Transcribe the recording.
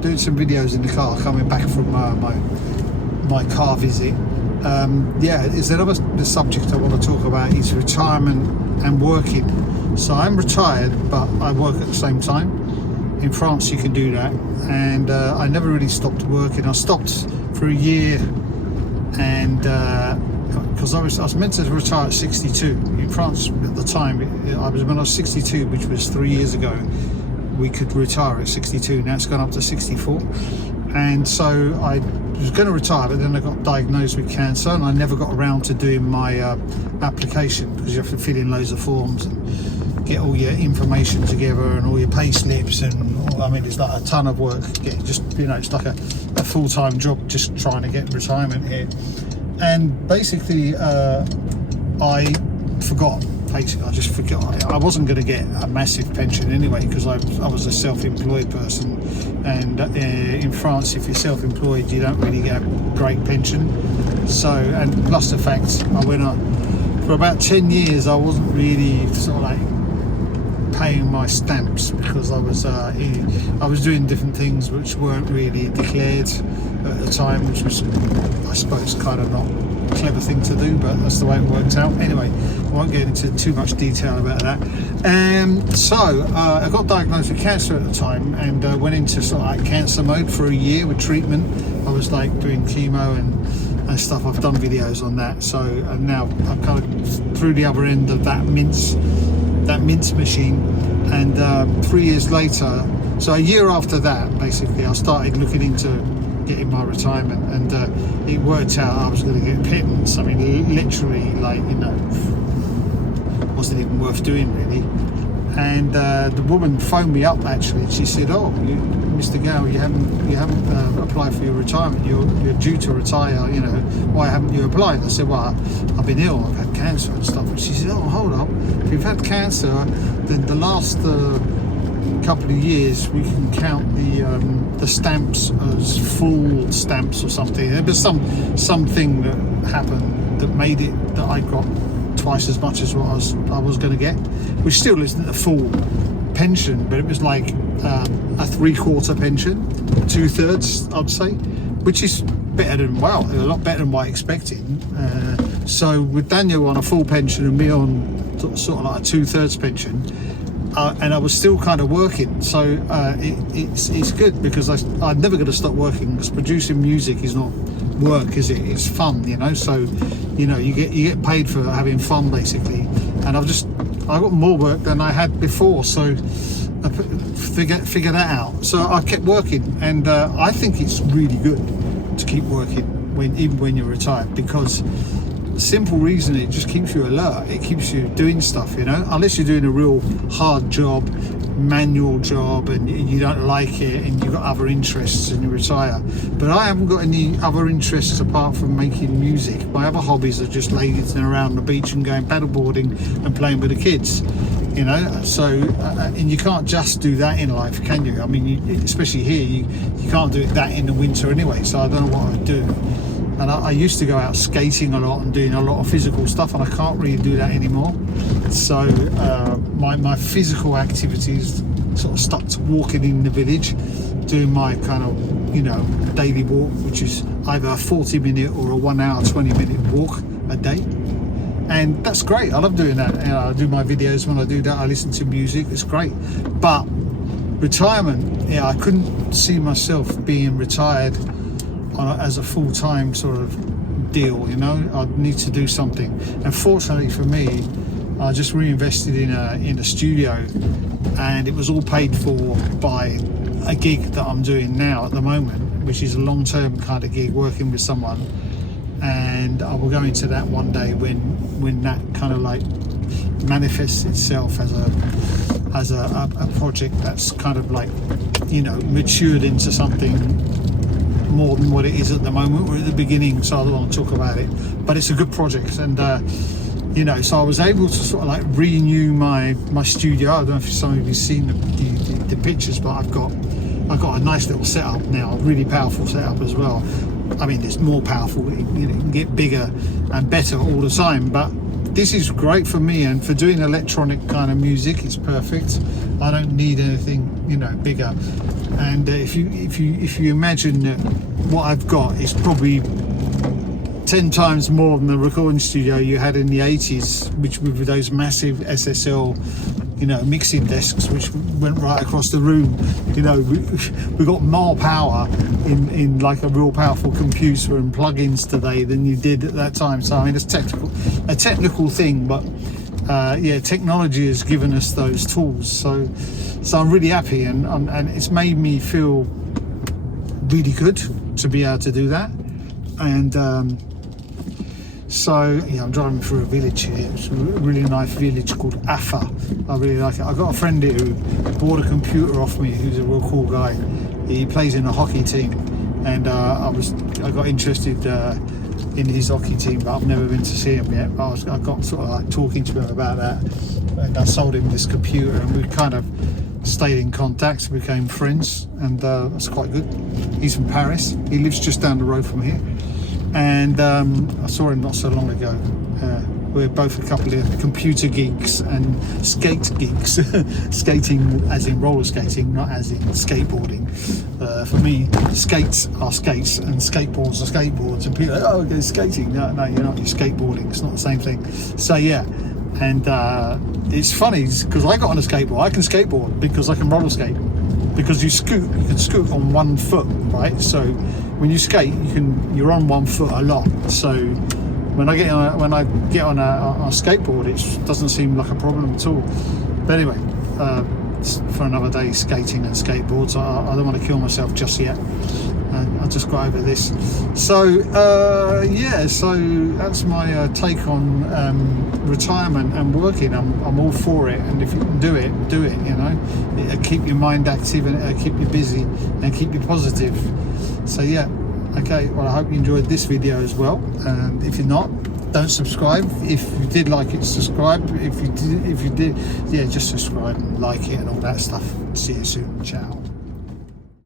doing some videos in the car coming back from my car visit. Is there another subject I want to talk about is retirement and working. So I'm retired, but I work at the same time. In France you can do that, and I never really stopped working. I stopped for a year, and because I was meant to retire at 62 in France at the time. When I was 62, which was 3 years ago, we could retire at 62. Now it's gone up to 64, and so I was going to retire, but then I got diagnosed with cancer, and I never got around to doing my application, because you have to fill in loads of forms and get all your information together and all your pay slips, and it's like a ton of work. It's like a full-time job just trying to get retirement here. And basically I forgot. Basically, I just forgot. I wasn't going to get a massive pension anyway, because I was a self-employed person, and in France, if you're self-employed, you don't really get a great pension. So, and plus the fact I went up for about 10 years, I wasn't really sort of like paying my stamps, because I was doing different things which weren't really declared at the time, which was, I suppose, kind of not a clever thing to do, but that's the way it worked out. Anyway, I won't get into too much detail about that. So I got diagnosed with cancer at the time, and went into sort of like cancer mode for a year with treatment. I was like doing chemo and stuff. I've done videos on that. So now I'm kind of through the other end of that mince machine, and 3 years later, so a year after that, basically I started looking into getting my retirement, and it worked out I was going to get pittance. I mean, literally, like, wasn't even worth doing really. And the woman phoned me up actually. She said, "Oh, Mr. Gale, you haven't applied for your retirement. You're due to retire. Why haven't you applied?" I said, "Well, I've been ill. I've had cancer and stuff." And she said, "Oh, hold up. If you've had cancer, then the last couple of years we can count the stamps as full stamps or something." There was something that happened that made it that I got twice as much as what I was going to get, which still isn't a full pension, but it was like a 3/4 pension, 2/3 I'd say, which is better than, a lot better than what I expected. So with Daniel on a full pension and me on sort of like a 2/3 pension, and I was still kind of working, so it's good, because I'm never going to stop working, because producing music is not work, is it? It's fun, so you get paid for having fun basically, and I got more work than I had before, so I figure that out. So I kept working, and I think it's really good to keep working even when you're retired, because the simple reason, it just keeps you alert. It keeps you doing stuff, unless you're doing a real hard job, manual job, and you don't like it, and you've got other interests and you retire. But I haven't got any other interests apart from making music. My other hobbies are just lazing around the beach and going paddleboarding and playing with the kids, so and you can't just do that in life, can you? I mean, especially here, you can't do that in the winter anyway, so I don't know what I'd do. And I used to go out skating a lot and doing a lot of physical stuff, and I can't really do that anymore. So my physical activities sort of stuck to walking in the village, doing my kind of daily walk, which is either a 40-minute or a 1 hour 20-minute walk a day. And that's great. I love doing that. I do my videos. When I do that, I listen to music. It's great. But retirement, I couldn't see myself being retired as a full-time sort of deal. I'd need to do something. And fortunately for me, I just reinvested in a studio, and it was all paid for by a gig that I'm doing now at the moment, which is a long-term kind of gig, working with someone. And I will go into that one day when that kind of like manifests itself as a project that's kind of like matured into something more than what it is at the moment. We're at the beginning, so I don't want to talk about it, but it's a good project. And so I was able to sort of like renew my studio. I don't know if some of you have seen the pictures, but I've got a nice little setup now, a really powerful setup as well. I mean, it's more powerful, it can get bigger and better all the time, but this is great for me, and for doing electronic kind of music, it's perfect. I don't need anything bigger. And if you imagine that what I've got is probably 10 times more than the recording studio you had in the 80s, which with those massive SSL, you know, mixing desks which went right across the room. You know, we got more power in like a real powerful computer and plugins today than you did at that time. So I mean, it's a technical thing, but yeah, technology has given us those tools. So I'm really happy, and it's made me feel really good to be able to do that. And so yeah, I'm driving through a village here. It's a really nice village called Afa. I really like it. I got a friend here who bought a computer off me, who's a real cool guy. He plays in a hockey team, and I got interested in his hockey team, but I've never been to see him yet. But I got sort of like talking to him about that, and I sold him this computer, and we kind of stayed in contact, became friends, and that's quite good. He's from Paris. He lives just down the road from here. And I saw him not so long ago. We're both a couple of computer geeks and skate geeks. Skating as in roller skating, not as in skateboarding. For me, skates are skates and skateboards are skateboards. And people are like, oh, they're skating. No, you're not. You're skateboarding. It's not the same thing. So yeah, and it's funny because I got on a skateboard. I can skateboard because I can roller skate. Because you can scoot on one foot, right? So when you skate, you're on one foot a lot. So when I get on a skateboard, it doesn't seem like a problem at all. But anyway, for another day, skating and skateboards. I don't want to kill myself just yet. I just got over this. So yeah, so that's my take on retirement and working. I'm all for it, and if you can do it, you know. It'll keep your mind active, and it'll keep you busy and keep you positive. So yeah, okay, well, I hope you enjoyed this video as well. If you're not, don't subscribe. If you did like it, subscribe. If you did, yeah, just subscribe and like it and all that stuff. See you soon. Ciao.